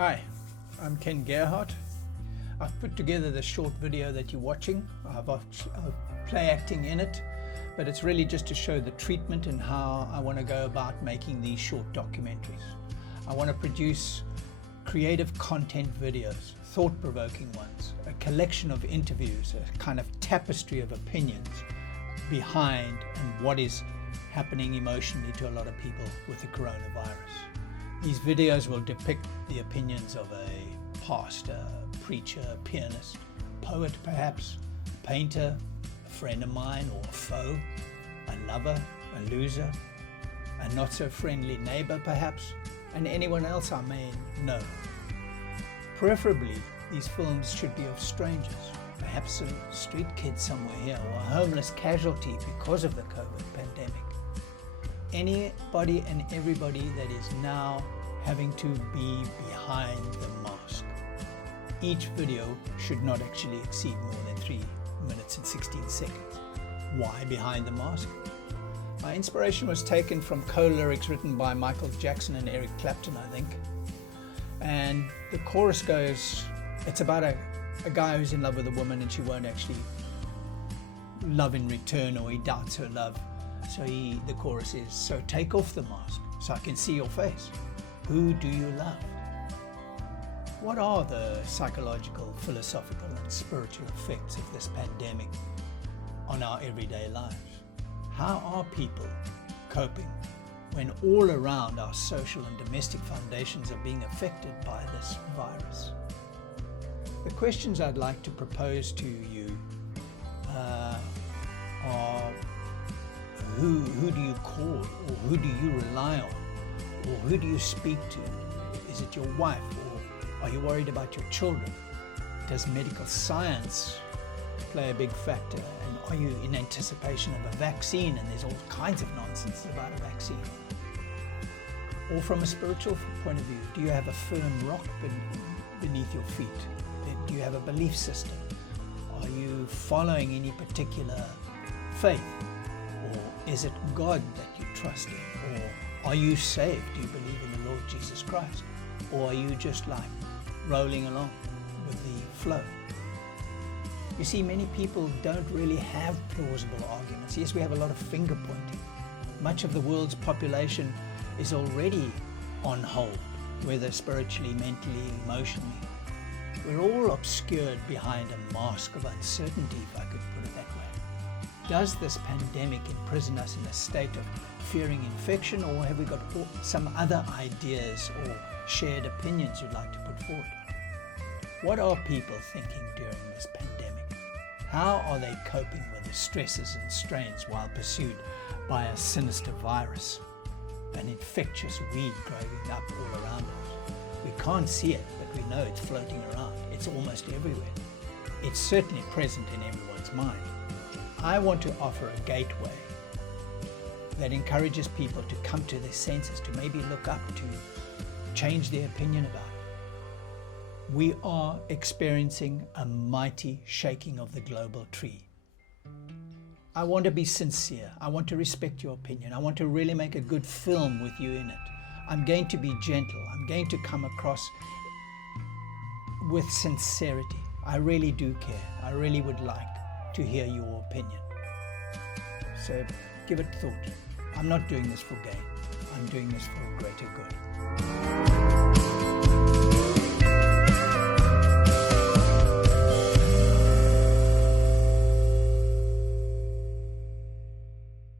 Hi, I'm Ken Gerhardt. I've put together this short video that you're watching. I've play acting in it, but it's really just to show the treatment and how I want to go about making these short documentaries. I want to produce creative content videos, thought-provoking ones, a collection of interviews, a kind of tapestry of opinions behind and what is happening emotionally to a lot of people with the coronavirus. These videos will depict the opinions of a pastor, preacher, pianist, poet perhaps, painter, a friend of mine or a foe, a lover, a loser, a not so friendly neighbor perhaps, and anyone else I may know. Preferably, these films should be of strangers, perhaps a street kid somewhere here or a homeless casualty because of the COVID pandemic. Anybody and everybody that is now having to be behind the mask. Each video should not actually exceed more than 3 minutes and 16 seconds. Why behind the mask? My inspiration was taken from co-lyrics written by Michael Jackson and Eric Clapton, I think. And the chorus goes, it's about a guy who's in love with a woman and she won't actually love in return, or he doubts her love. So the chorus is, so take off the mask so I can see your face. Who do you love? What are the psychological, philosophical and spiritual effects of this pandemic on our everyday lives? How are people coping when all around our social and domestic foundations are being affected by this virus? The questions I'd like to propose to you are who do you call, or who do you rely on, or who do you speak to? Is it your wife, or are you worried about your children? Does medical science play a big factor, and are you in anticipation of a vaccine? And there's all kinds of nonsense about a vaccine. Or from a spiritual point of view, do you have a firm rock beneath your feet? Do you have a belief system? Are you following any particular faith? Or is it God that you trust in? Or are you saved? Do you believe in the Lord Jesus Christ? Or are you just like rolling along with the flow? You see, many people don't really have plausible arguments. Yes, we have a lot of finger pointing. Much of the world's population is already on hold, whether spiritually, mentally, emotionally. We're all obscured behind a mask of uncertainty, if I could put it that way. Does this pandemic imprison us in a state of fearing infection, or have we got some other ideas or shared opinions you'd like to put forward? What are people thinking during this pandemic? How are they coping with the stresses and strains while pursued by a sinister virus, an infectious weed growing up all around us? We can't see it, but we know it's floating around. It's almost everywhere. It's certainly present in everyone's mind. I want to offer a gateway that encourages people to come to their senses, to maybe look up, to change their opinion about it. We are experiencing a mighty shaking of the global tree. I want to be sincere. I want to respect your opinion. I want to really make a good film with you in it. I'm going to be gentle. I'm going to come across with sincerity. I really do care. I really would like to hear your opinion. So give it thought. I'm not doing this for gain. I'm doing this for a greater good.